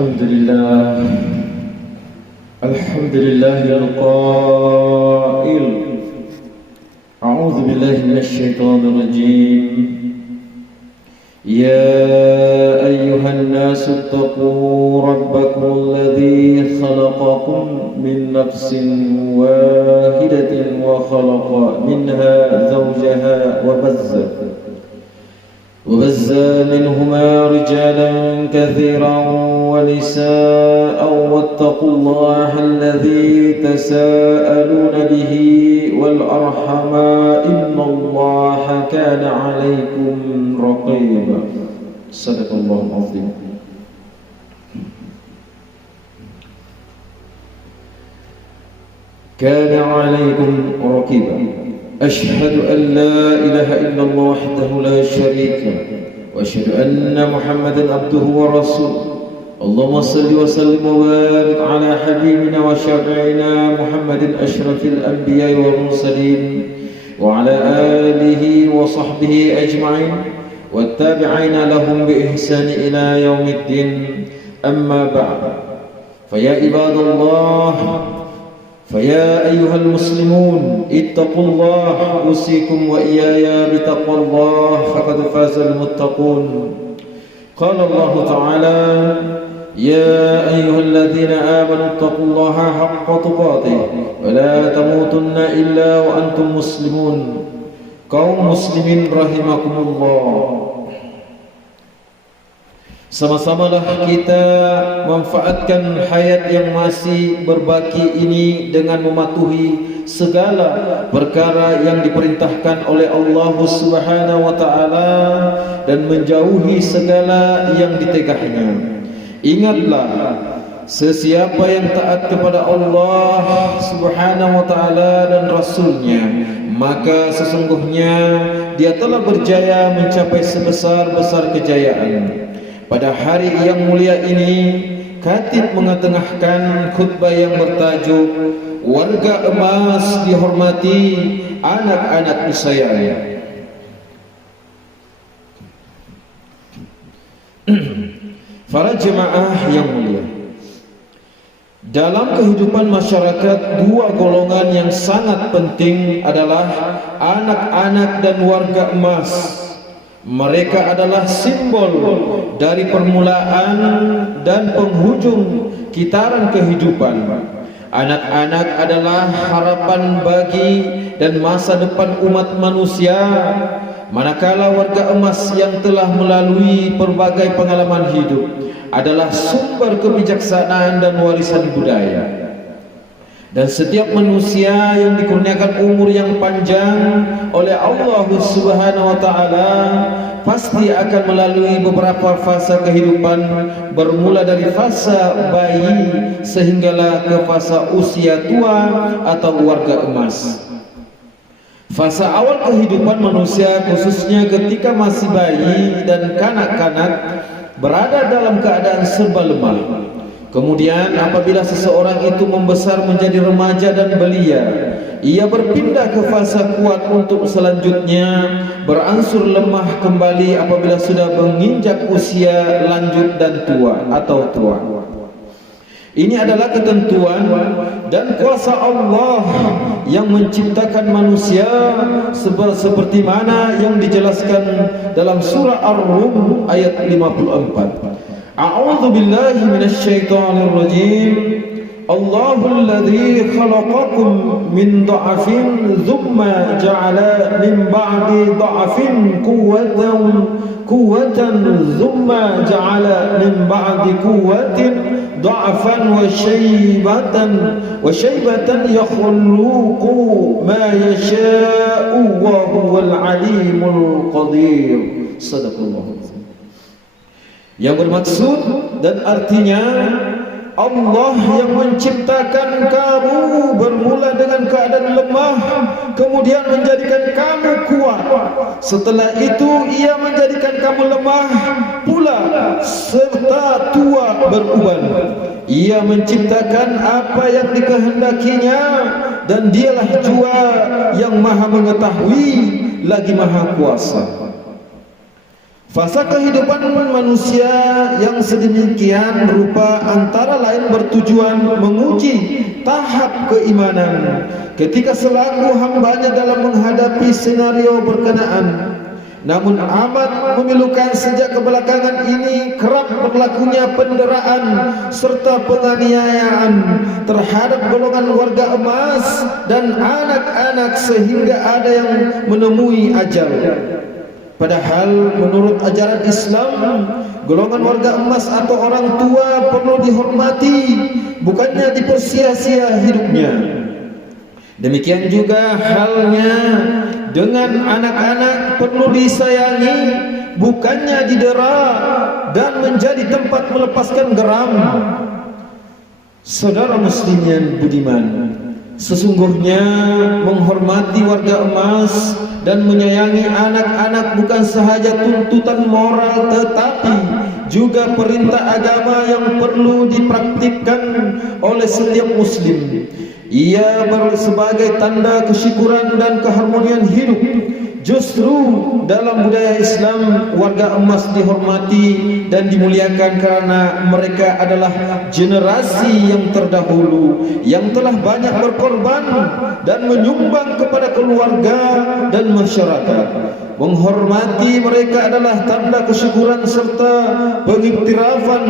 الحمد لله القائل أعوذ بالله من الشيطان الرجيم يا أيها الناس اتقوا ربكم الذي خلقكم من نفس واحدة وخلق منها زوجها وبث منهما رجالا كثيرا ونساء واتقوا الله الذي تساءلون به والأرحم إن الله كان عليكم رقيبا صدق الله العظيم. كان عليكم رقيبا أشهد أن لا إله إلا الله وحده لا شريك له وأشهد أن محمدا عبده ورسوله اللهم صل وسلم وبارك على حبيبنا وشفيعنا محمد أشرف الأنبياء والمرسلين وعلى آله وصحبه أجمعين والتابعين لهم بإحسان إلى يوم الدين أما بعد فيا عباد الله فيا أيها المسلمون اتقوا الله أوصيكم وإياي بتقوى الله فقد فاز المتقون. قال الله تعالى يا أيها الذين آمنوا اتقوا الله حق تقاته ولا تموتن إلا وأنتم مسلمون. Kaum muslimin rahimakumullah, sama-samalah kita manfaatkan hayat yang masih berbaki ini dengan mematuhi segala perkara yang diperintahkan oleh Allah Subhanahu wa taala dan menjauhi segala yang ditegahnya. Ingatlah, sesiapa yang taat kepada Allah Subhanahu wa taala dan Rasulnya, maka sesungguhnya dia telah berjaya mencapai sebesar-besar kejayaan. Pada hari yang mulia ini, khatib mengetengahkan khutbah yang bertajuk Warga Emas Dihormati, Anak-anak Disayang. Para jemaah yang mulia, dalam kehidupan masyarakat, dua golongan yang sangat penting adalah anak-anak dan warga emas. Mereka adalah simbol dari permulaan dan penghujung kitaran kehidupan. Anak-anak adalah harapan bagi dan masa depan umat manusia, manakala warga emas yang telah melalui berbagai pengalaman hidup adalah sumber kebijaksanaan dan warisan budaya. Dan setiap manusia yang dikurniakan umur yang panjang oleh Allah Subhanahu wa taala pasti akan melalui beberapa fasa kehidupan, bermula dari fasa bayi sehinggalah ke fasa usia tua atau warga emas. Fasa awal kehidupan manusia, khususnya ketika masih bayi dan kanak-kanak, berada dalam keadaan serba lemah. Kemudian apabila seseorang itu membesar menjadi remaja dan belia, ia berpindah ke fasa kuat untuk selanjutnya berangsur lemah kembali apabila sudah menginjak usia lanjut dan tua atau tua. Ini adalah ketentuan dan kuasa Allah yang menciptakan manusia seperti mana yang dijelaskan dalam surah Ar-Rum ayat 54. A'udzu billahi minasy syaithanir rajim. Allahul ladzi khalaqakum min dha'fin tsumma ja'ala min ba'di dha'fin quwwatan tsumma ja'ala min ba'di quwwatin dha'fan wa shaybatan yakhluqu ma yasha'u wa huwal alimul qadir. Sadaqallahu. Yang bermaksud dan artinya, Allah yang menciptakan kamu bermula dengan keadaan lemah, kemudian menjadikan kamu kuat. Setelah itu ia menjadikan kamu lemah pula serta tua beruban. Ia menciptakan apa yang dikehendakinya, dan dialah jua yang maha mengetahui lagi maha kuasa. Fasa kehidupan manusia yang sedemikian rupa antara lain bertujuan menguji tahap keimanan ketika selaku hambanya dalam menghadapi senario berkenaan. Namun amat memilukan sejak kebelakangan ini kerap berlakunya penderaan serta penganiayaan terhadap golongan warga emas dan anak-anak sehingga ada yang menemui ajal. Padahal menurut ajaran Islam, golongan warga emas atau orang tua perlu dihormati, bukannya dipersia-sia hidupnya. Demikian juga halnya dengan anak-anak perlu disayangi, bukannya didera dan menjadi tempat melepaskan geram. Saudara muslim yang budiman, sesungguhnya menghormati warga emas dan menyayangi anak-anak bukan sahaja tuntutan moral tetapi juga perintah agama yang perlu dipraktikkan oleh setiap muslim. Ia sebagai tanda kesyukuran dan keharmonian hidup. Justru dalam budaya Islam, warga emas dihormati dan dimuliakan karena mereka adalah generasi yang terdahulu yang telah banyak berkorban dan menyumbang kepada keluarga dan masyarakat. Menghormati mereka adalah tanda kesyukuran serta pengiktirafan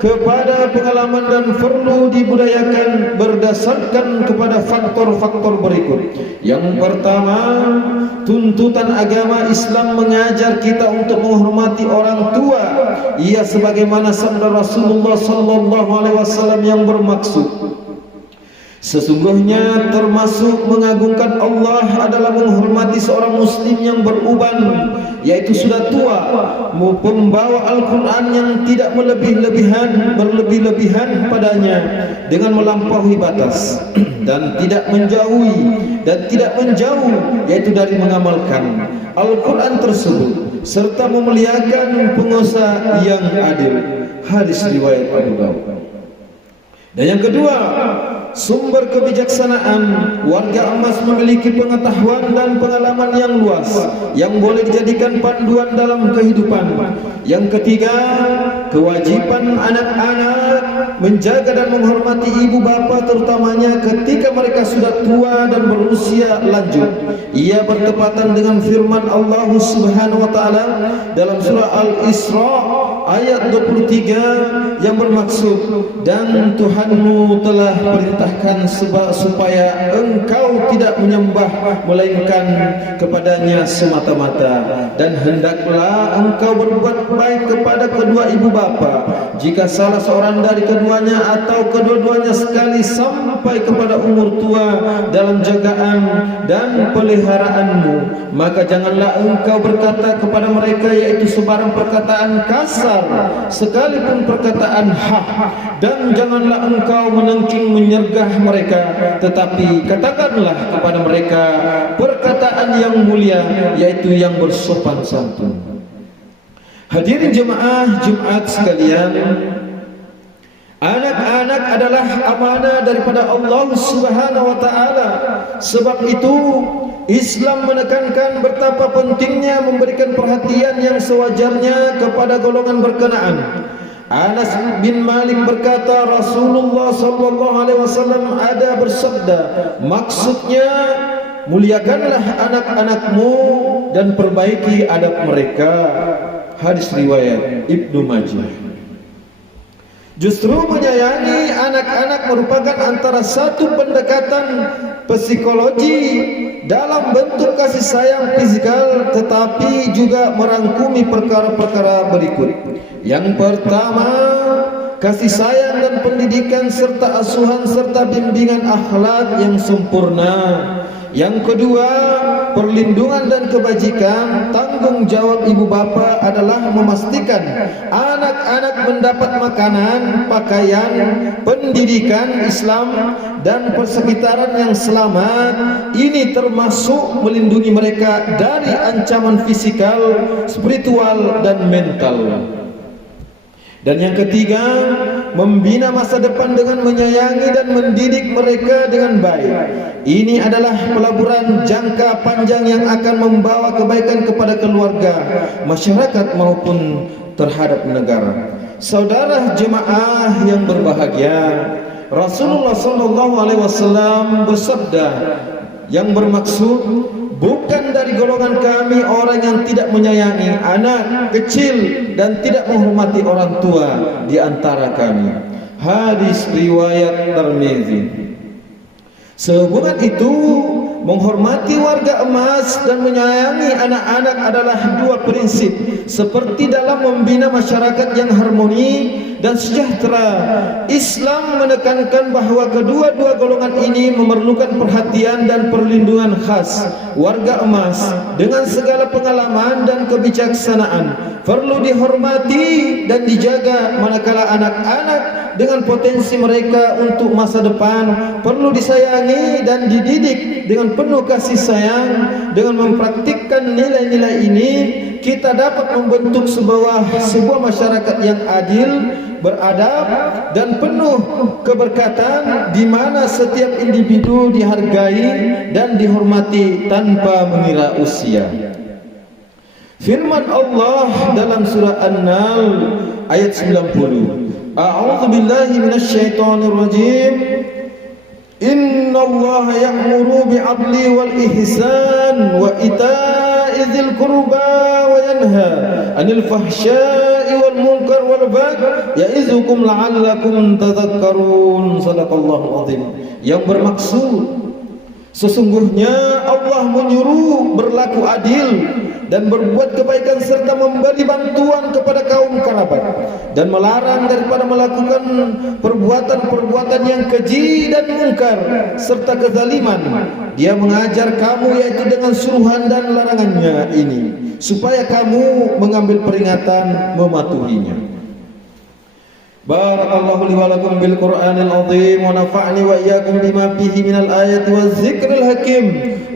kepada pengalaman dan perlu dibudayakan berdasarkan kepada faktor-faktor berikut. Yang pertama, tuntutan agama Islam mengajar kita untuk menghormati orang tua. Ia sebagaimana sabda Rasulullah sallallahu alaihi wasallam yang bermaksud, sesungguhnya termasuk mengagungkan Allah adalah menghormati seorang muslim yang beruban, yaitu sudah tua, pembawa Al-Quran yang tidak berlebih-lebihan padanya dengan melampaui batas dan tidak menjauh, yaitu dari mengamalkan Al-Quran tersebut serta memuliakan penguasa yang adil. Hadis riwayat Abu Dawud. Dan yang kedua, sumber kebijaksanaan. Warga emas memiliki pengetahuan dan pengalaman yang luas yang boleh dijadikan panduan dalam kehidupan. Yang ketiga, kewajiban anak-anak menjaga dan menghormati ibu bapa, terutamanya ketika mereka sudah tua dan berusia lanjut. Ia bertepatan dengan firman Allah Subhanahu wa taala dalam surah Al-Isra ayat 23 yang bermaksud, dan Tuhanmu telah perintahkan supaya engkau tidak menyembah melainkan kepadanya semata-mata, dan hendaklah engkau berbuat baik kepada kedua ibu bapa. Jika salah seorang dari keduanya atau kedua-duanya sekali sampai kepada umur tua dalam jagaan dan peliharaanmu, maka janganlah engkau berkata kepada mereka yaitu sebarang perkataan kasar sekalipun perkataan hak, dan janganlah engkau menengking menyergah mereka, tetapi katakanlah kepada mereka perkataan yang mulia, yaitu yang bersopan santun. Hadirin jemaah Jumat sekalian, anak-anak adalah amanah daripada Allah Subhanahu wa taala. Sebab itu Islam menekankan betapa pentingnya memberikan perhatian yang sewajarnya kepada golongan berkenaan. Anas bin Malik berkata, Rasulullah sallallahu alaihi wasallam ada bersabda, maksudnya muliakanlah anak-anakmu dan perbaiki adab mereka. Hadis riwayat Ibnu Majah. Justru menyayangi anak-anak merupakan antara satu pendekatan psikologi dalam bentuk kasih sayang fisikal, tetapi juga merangkumi perkara-perkara berikut. Yang pertama, kasih sayang dan pendidikan serta asuhan serta bimbingan akhlak yang sempurna. Yang kedua, perlindungan dan kebajikan. Tanggung jawab ibu bapa adalah memastikan anak-anak mendapat makanan, pakaian, pendidikan Islam dan persekitaran yang selamat. Ini termasuk melindungi mereka dari ancaman fisikal, spiritual dan mental. Dan yang ketiga, membina masa depan dengan menyayangi dan mendidik mereka dengan baik. Ini adalah pelaburan jangka panjang yang akan membawa kebaikan kepada keluarga, masyarakat maupun terhadap negara. Saudara jemaah yang berbahagia, Rasulullah SAW bersabda yang bermaksud, bukan dari golongan kami orang yang tidak menyayangi anak kecil dan tidak menghormati orang tua di antara kami. Hadis riwayat Tirmizi. Sehubungan itu, menghormati warga emas dan menyayangi anak-anak adalah dua prinsip seperti dalam membina masyarakat yang harmoni dan sejahtera. Islam menekankan bahawa kedua-dua golongan ini memerlukan perhatian dan perlindungan khas. Warga emas dengan segala pengalaman dan kebijaksanaan perlu dihormati dan dijaga, manakala anak-anak dengan potensi mereka untuk masa depan perlu disayangi dan dididik dengan penuh kasih sayang. Dengan mempraktikkan nilai-nilai ini, kita dapat membentuk sebuah masyarakat yang adil, beradab dan penuh keberkatan, di mana setiap individu dihargai dan dihormati tanpa mengira usia. Firman Allah dalam surah An-Nahl ayat 90. A'udzu billahi minasyaitonir rajim. Innallaha ya'muru bi'adli wal ihsan wa ita'i dzil qurba wa yanha 'anil fahsya'i wal munkar wal baghi ya'izukum la'allakum tadhakkarun. Shadaqallahu adzim. Yang bermaksud, sesungguhnya Allah menyuruh berlaku adil dan berbuat kebaikan serta memberi bantuan kepada kaum kerabat, dan melarang daripada melakukan perbuatan-perbuatan yang keji dan mungkar serta kezaliman. Dia mengajar kamu yaitu dengan suruhan dan larangannya ini, supaya kamu mengambil peringatan mematuhinya. Barakallahu li wa lakum bil Qur'anil azim wa nafa'ni wa iyyakum bima fihi minal ayati waz zikril hakim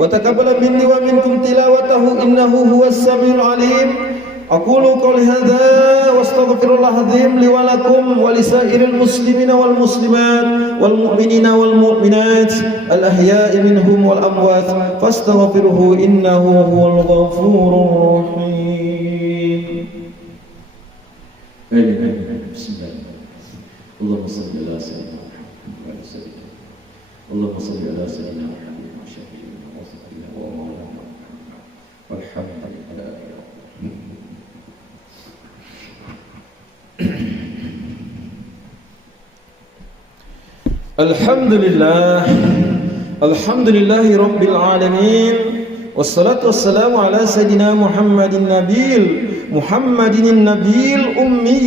wa taqabbala minni wa minkum tilawatahu innahu huwas samiul alim. Aqulu qawli hadza wa astaghfirullah azim li wa lakum wa lisairil muslimina wal muslimat wal mu'minina wal mu'minat al ahya'i minhum wal amwat fastaghfiruhu innahu huwal ghafurur rahim. Bismillah. Allahumma salli ala sayyidina Muhammad wa sallim. Allahumma salli ala sayyidina Muhammad wa syafi'ina wa sayyidina wa maulana walhamdulillah. Alhamdulillah, alhamdulillahi rabbil alamin. Wassalatu wassalamu ala sayyidina Muhammadin nabiyil ummi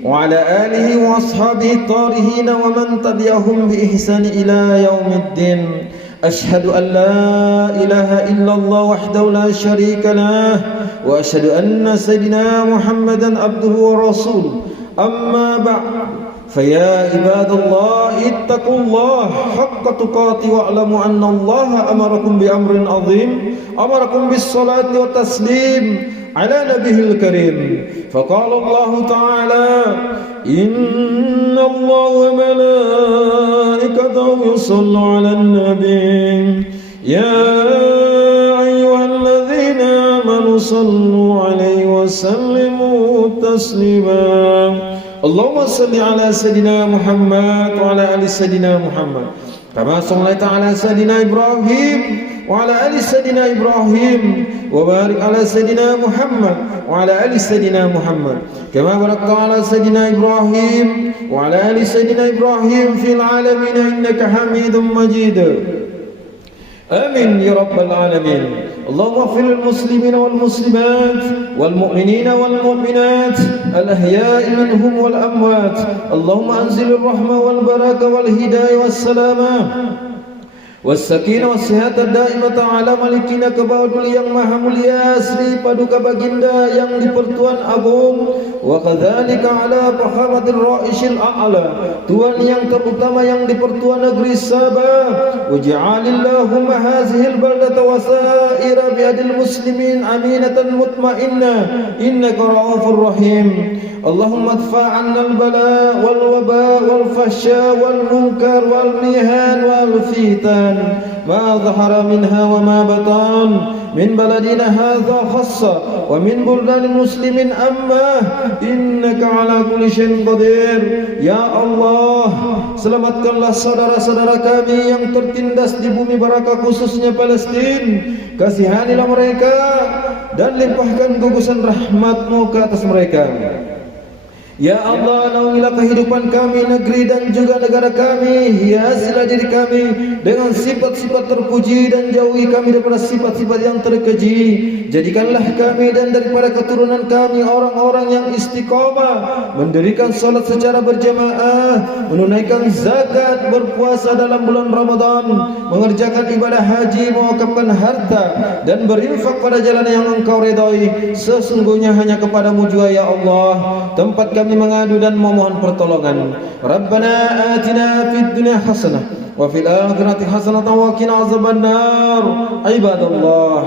wa ala alihi wa ashabihi tarihin wa man tabi'ahum bi ihsan ila yaumiddin. Ashhadu an la ilaha illallah wahdahu la syarika lah wa ashhadu anna sayyidina Muhammadan abduhu wa rasuluh. Amma ba'd. فيا عباد الله اتقوا الله حق تقاته واعلموا أن الله أمركم بأمر عظيم أمركم بالصلاة والتسليم على نبيه الكريم. فقال الله تعالى إن الله وملائكته يصلون على النبي يا أيها الذين آمنوا صلوا عليه وسلموا تسليما. Allahumma salli ala sayyidina Muhammad wa ala ali sayyidina Muhammad kama sallaita ala sayyidina Ibrahim wa ala ali sayyidina Ibrahim wa barik ala sayyidina Muhammad wa ala ali sayyidina Muhammad kama barakta ala sayyidina Ibrahim wa ala ali sayyidina Ibrahim fil alamin innaka Hamidum Majid. Amin ya rabbal alamin. Allahumma ighfir lil muslimina wal muslimat wal mu'minina wal mu'minat al ahya'i minhum wal amwat. Allahumma anzilir rahmah wal barakah wal hidayah was salamah Wassakinah wassihata daimata ala malikina kebaudul yang maha mulia Sri Paduka Baginda yang di-Pertuan Agung, wa kadzalika ala Muhammadir Ra'isyil A'la, Tuan yang terutama yang di-Pertuan Negeri Sabah. Waj'alillahumma hazihil baldata wa sa'ira biadil muslimin aminatan mutmainnah innaka ra'ufur rahim. Allahumma adfa' 'anna al-bala wal waba wal fahsya wal munkar wal nihan wal fitan ma dhahara minha wa ma batan min baladina hadha khassa wa min buldanil muslimin amma innaka ala kulli syai'in qadir. Ya Allah, selamatkanlah saudara-saudara kami yang tertindas di bumi Barakah khususnya Palestin. Kasihanilah mereka dan limpahkan gugusan rahmat-Mu ke atas mereka. Ya Allah, naungilah kehidupan kami, negeri dan juga negara kami. Hiasilah diri kami dengan sifat-sifat terpuji dan jauhi kami daripada sifat-sifat yang terkeji. Jadikanlah kami dan daripada keturunan kami orang-orang yang istiqamah, mendirikan salat secara berjamaah, menunaikan zakat, berpuasa dalam bulan Ramadan, mengerjakan ibadah haji, mewakafkan harta dan berinfak pada jalan yang Engkau redai. Sesungguhnya hanya kepadamu jua ya Allah tempat kami mengadu dan memohon pertolongan. Rabbana atina fid dunya hasanah wa fil akhirati hasanah wa qina azabannar. Ibadallah,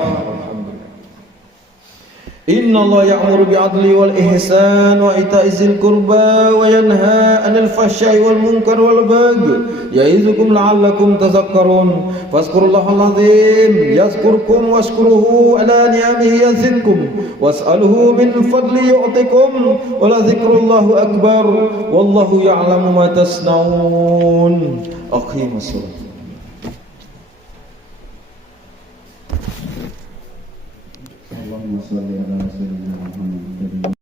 Inna Allah ya'muru bi'adli wal ihsan wa ita'i zil qurba wa yanha 'anil fahsya'i wal munkar wal baghi ya'izukum la'allakum tadhakkarun. Fazkurullahal azim yazkurkum washkuruhu ala ni'amihi yazidkum was'aluhu min fadli yu'tikum wa la dzikrullahi akbar wallahu ya'lamu ma tasna'un. Aqimus shalah. Allahumma shalli ala sayyidina Muhammad.